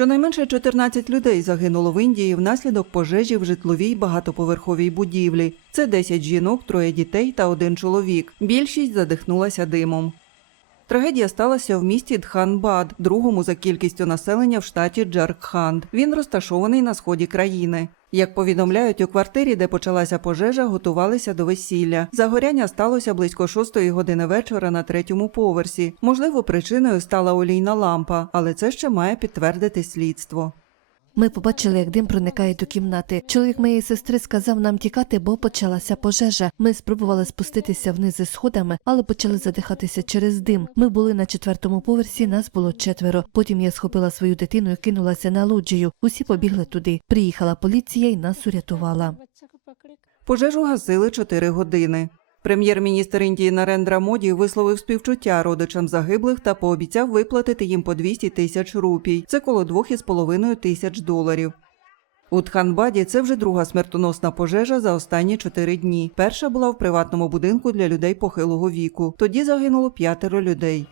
Щонайменше 14 людей загинуло в Індії внаслідок пожежі в житловій багатоповерховій будівлі. Це 10 жінок, троє дітей та один чоловік. Більшість задихнулася димом. Трагедія сталася в місті Дханбад, другому за кількістю населення в штаті Джаркханд. Він розташований на сході країни. Як повідомляють, у квартирі, де почалася пожежа, готувалися до весілля. Загоряння сталося близько шостої години вечора на третьому поверсі. Можливо, причиною стала олійна лампа, але це ще має підтвердити слідство. Ми побачили, як дим проникає до кімнати. Чоловік моєї сестри сказав нам тікати, бо почалася пожежа. Ми спробували спуститися вниз із сходами, але почали задихатися через дим. Ми були на четвертому поверсі, нас було четверо. Потім я схопила свою дитину і кинулася на лоджію. Усі побігли туди. Приїхала поліція і нас урятувала. Пожежу гасили 4 години. Прем'єр-міністр Індії Нарендра Моді висловив співчуття родичам загиблих та пообіцяв виплатити їм по 200 тисяч рупій. Це коло 2,5 тисяч доларів. У Тханбаді це вже друга смертоносна пожежа за останні чотири дні. Перша була в приватному будинку для людей похилого віку. Тоді загинуло п'ятеро людей.